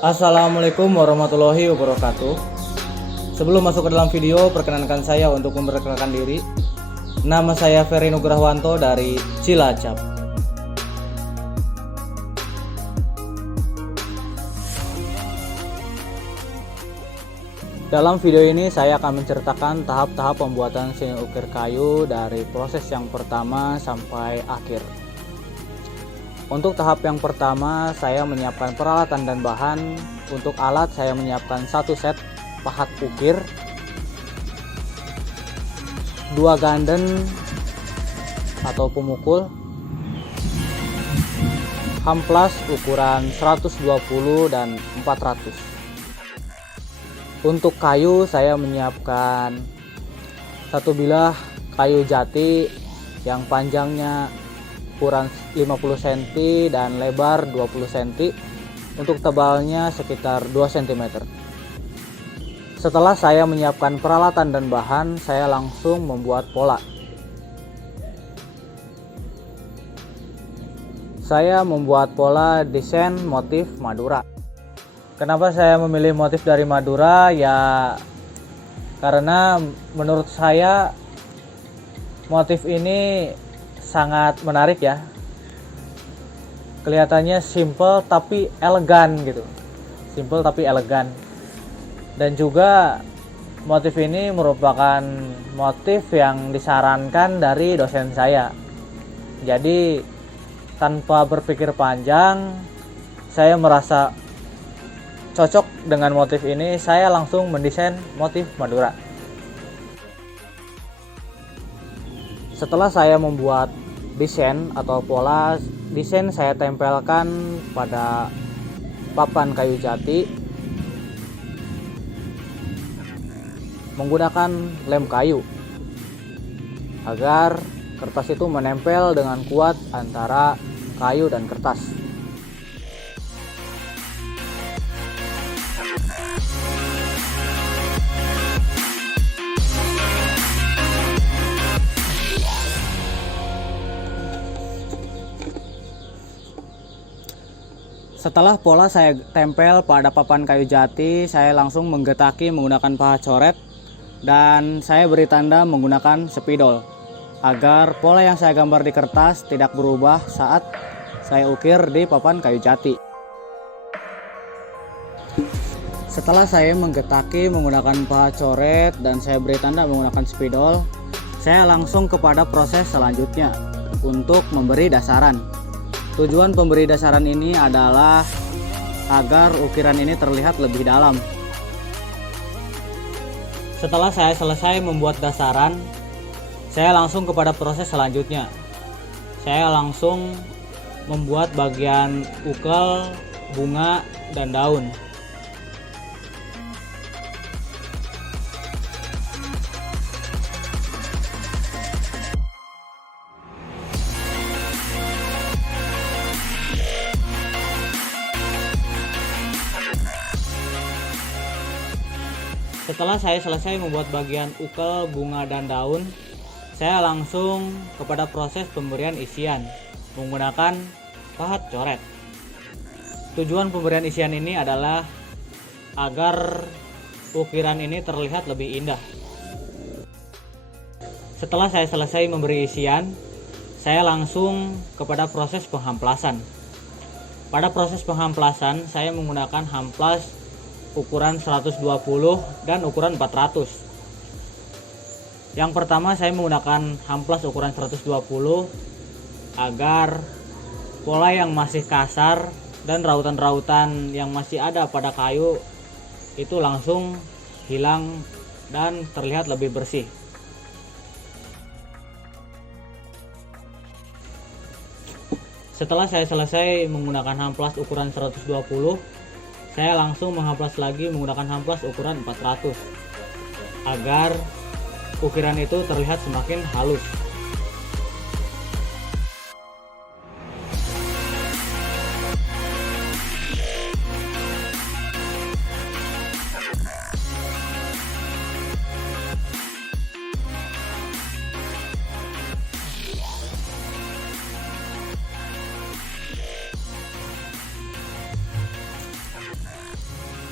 Assalamualaikum warahmatullahi wabarakatuh. Sebelum masuk ke dalam video, perkenankan saya untuk memperkenalkan diri. Nama saya Ferry Nugrahwanto dari Cilacap. Dalam video ini saya akan menceritakan tahap-tahap pembuatan seni ukir kayu dari proses yang pertama sampai akhir. Untuk tahap yang pertama, saya menyiapkan peralatan dan bahan. Untuk alat, saya menyiapkan satu set pahat ukir, 2 ganden atau pemukul, hamplas ukuran 120 dan 400. Untuk kayu, saya menyiapkan satu bilah kayu jati yang panjangnya ukuran 50 cm dan lebar 20 cm. Untuk tebalnya sekitar 2 cm. Setelah saya menyiapkan peralatan dan bahan, saya langsung membuat pola. Saya membuat pola desain motif Madura. Kenapa saya memilih motif dari Madura? Ya karena menurut saya motif ini sangat menarik ya. Kelihatannya simple tapi elegan gitu. Simple tapi elegan. Dan juga motif ini merupakan motif yang disarankan dari dosen saya. Jadi tanpa berpikir panjang, saya merasa cocok dengan motif ini. Saya langsung mendesain motif Madura. Setelah saya membuat desain atau pola, desain saya tempelkan pada papan kayu jati menggunakan lem kayu agar kertas itu menempel dengan kuat antara kayu dan kertas. Setelah pola saya tempel pada papan kayu jati, saya langsung menggetaki menggunakan pahat coret dan saya beri tanda menggunakan spidol agar pola yang saya gambar di kertas tidak berubah saat saya ukir di papan kayu jati. Setelah saya menggetaki menggunakan pahat coret dan saya beri tanda menggunakan spidol, saya langsung kepada proses selanjutnya untuk memberi dasaran. Tujuan pemberi dasaran ini adalah agar ukiran ini terlihat lebih dalam. Setelah saya selesai membuat dasaran, saya langsung kepada proses selanjutnya. Saya langsung membuat bagian ukel, bunga, dan daun. Setelah saya selesai membuat bagian ukel, bunga, dan daun, saya langsung kepada proses pemberian isian menggunakan pahat coret. Tujuan pemberian isian ini adalah agar ukiran ini terlihat lebih indah. Setelah saya selesai memberi isian, saya langsung kepada proses penghamplasan. Pada proses penghamplasan, saya menggunakan hamplas ukuran 120 dan ukuran 400. Yang pertama, saya menggunakan hamplas ukuran 120 agar pola yang masih kasar dan rautan-rautan yang masih ada pada kayu itu langsung hilang dan terlihat lebih bersih. Setelah saya selesai menggunakan hamplas ukuran 120, saya langsung menghamplas lagi menggunakan hamplas ukuran 400 agar ukiran itu terlihat semakin halus.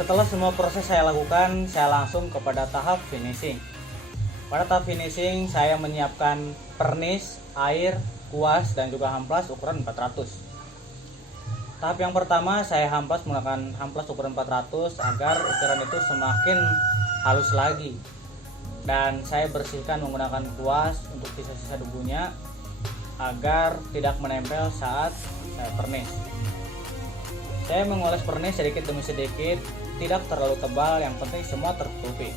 Setelah semua proses saya lakukan, saya langsung kepada tahap finishing. Pada tahap finishing, saya menyiapkan pernis, air, kuas, dan juga hamplas ukuran 400. Tahap yang pertama, saya hamplas menggunakan hamplas ukuran 400 agar ukiran itu semakin halus lagi. Dan saya bersihkan menggunakan kuas untuk sisa-sisa debunya agar tidak menempel saat saya pernis. Saya mengoles pernis sedikit demi sedikit, tidak terlalu tebal, yang penting semua tertutupi.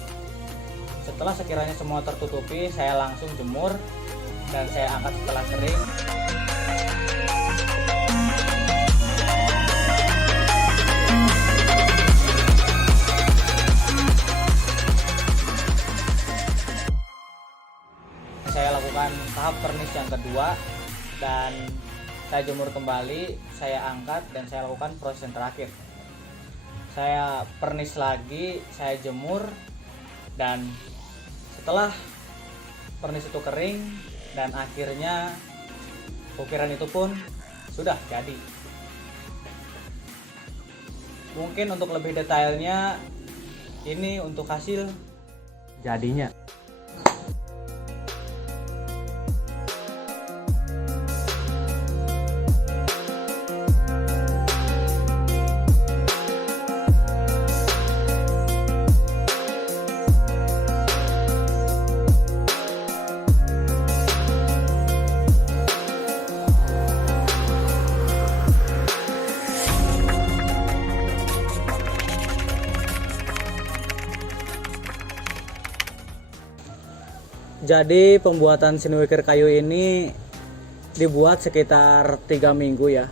Setelah sekiranya semua tertutupi, saya langsung jemur dan saya angkat setelah kering. Saya lakukan tahap pernis yang kedua dan saya jemur kembali, saya angkat dan saya lakukan proses yang terakhir. Saya pernis lagi, saya jemur, dan setelah pernis itu kering dan akhirnya ukiran itu pun sudah jadi. Mungkin untuk lebih detailnya, ini untuk hasil jadinya. Jadi pembuatan seni ukir kayu ini dibuat sekitar 3 minggu ya,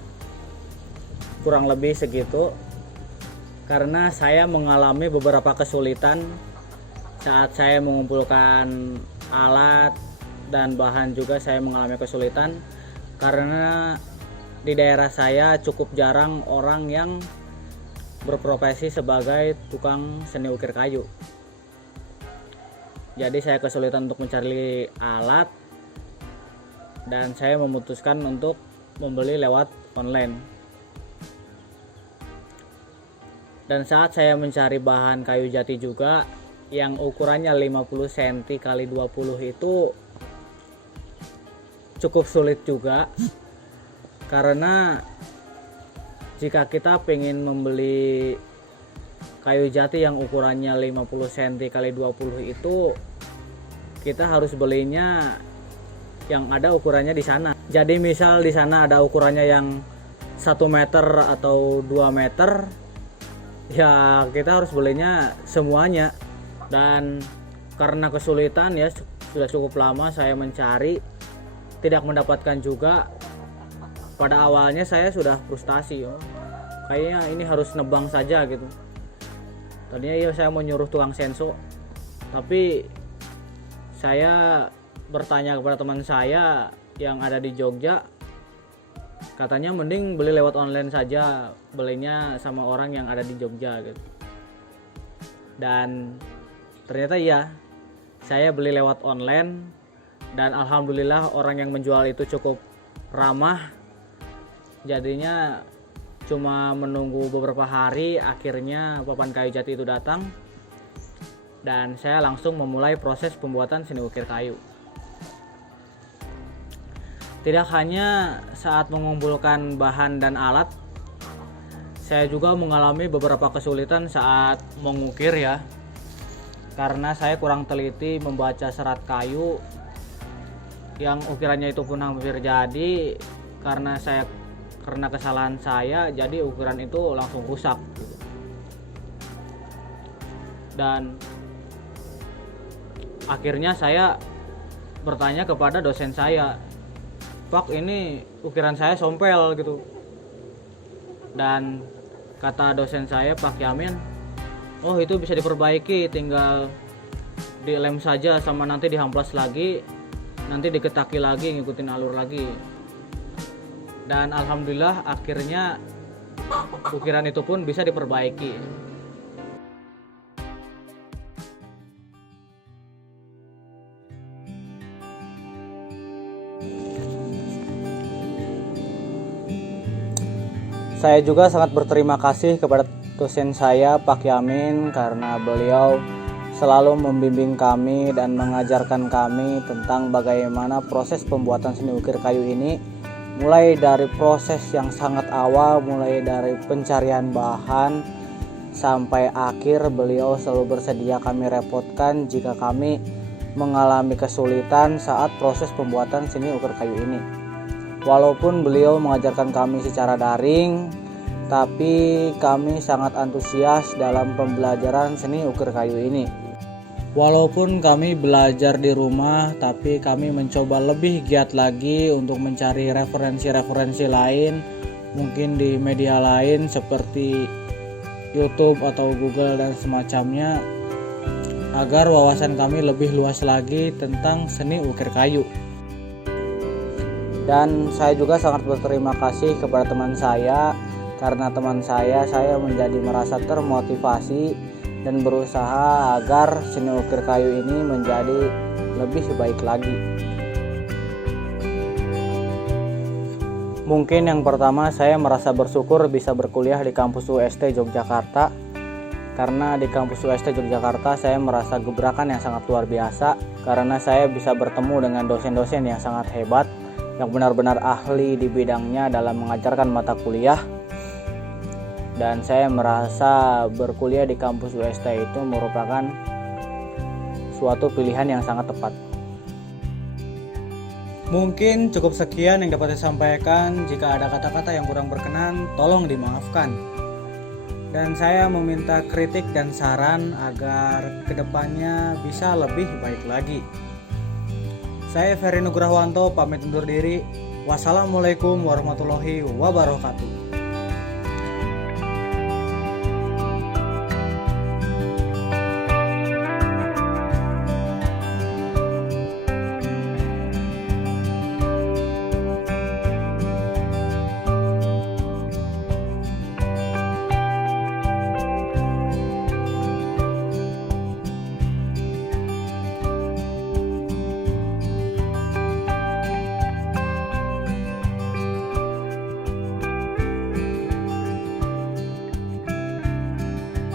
kurang lebih segitu, karena saya mengalami beberapa kesulitan saat saya mengumpulkan alat dan bahan. Juga saya mengalami kesulitan karena di daerah saya cukup jarang orang yang berprofesi sebagai tukang seni ukir kayu. Jadi saya kesulitan untuk mencari alat dan saya memutuskan untuk membeli lewat online. Dan saat saya mencari bahan kayu jati juga yang ukurannya 50 cm x 20 itu cukup sulit juga, karena jika kita pengen membeli kayu jati yang ukurannya 50 cm x 20 itu kita harus belinya yang ada ukurannya di sana. Jadi misal di sana ada ukurannya yang 1 meter atau 2 meter, ya kita harus belinya semuanya. Dan karena kesulitan ya, sudah cukup lama saya mencari, tidak mendapatkan juga. Pada awalnya saya sudah frustasi, kayaknya ini harus nebang saja gitu. Tadinya ya saya mau nyuruh tukang senso, tapi saya bertanya kepada teman saya yang ada di Jogja, katanya mending beli lewat online saja, belinya sama orang yang ada di Jogja gitu. Dan ternyata iya, saya beli lewat online dan alhamdulillah orang yang menjual itu cukup ramah. Jadinya cuma menunggu beberapa hari, akhirnya papan kayu jati itu datang dan saya langsung memulai proses pembuatan seni ukir kayu. Tidak hanya saat mengumpulkan bahan dan alat, saya juga mengalami beberapa kesulitan saat mengukir ya, karena saya kurang teliti membaca serat kayu yang ukirannya itu pun hampir jadi. Karena kesalahan saya, jadi ukuran itu langsung rusak gitu. Dan akhirnya saya bertanya kepada dosen saya, "Pak, ini ukiran saya sompel gitu." Dan kata dosen saya, Pak Yamin, "Oh, itu bisa diperbaiki, tinggal dilem saja sama nanti dihamplas lagi, nanti diketaki lagi, ngikutin alur lagi." Dan alhamdulillah akhirnya ukiran itu pun bisa diperbaiki. Saya juga sangat berterima kasih kepada dosen saya Pak Yamin, karena beliau selalu membimbing kami dan mengajarkan kami tentang bagaimana proses pembuatan seni ukir kayu ini, mulai dari proses yang sangat awal, mulai dari pencarian bahan sampai akhir. Beliau selalu bersedia kami repotkan jika kami mengalami kesulitan saat proses pembuatan seni ukir kayu ini. Walaupun beliau mengajarkan kami secara daring, tapi kami sangat antusias dalam pembelajaran seni ukir kayu ini. Walaupun kami belajar di rumah, tapi kami mencoba lebih giat lagi untuk mencari referensi-referensi lain, mungkin di media lain seperti YouTube atau Google dan semacamnya, agar wawasan kami lebih luas lagi tentang seni ukir kayu. Dan saya juga sangat berterima kasih kepada teman saya, karena teman saya menjadi merasa termotivasi dan berusaha agar seni ukir kayu ini menjadi lebih baik lagi. Mungkin yang pertama, saya merasa bersyukur bisa berkuliah di kampus UST Yogyakarta, karena di kampus UST Yogyakarta saya merasa gebrakan yang sangat luar biasa, karena saya bisa bertemu dengan dosen-dosen yang sangat hebat, yang benar-benar ahli di bidangnya dalam mengajarkan mata kuliah. Dan saya merasa berkuliah di kampus UST itu merupakan suatu pilihan yang sangat tepat. Mungkin cukup sekian yang dapat saya sampaikan. Jika ada kata-kata yang kurang berkenan, tolong dimaafkan. Dan saya meminta kritik dan saran agar kedepannya bisa lebih baik lagi. Saya Ferry Nugrahwanto pamit undur diri. Wassalamualaikum warahmatullahi wabarakatuh.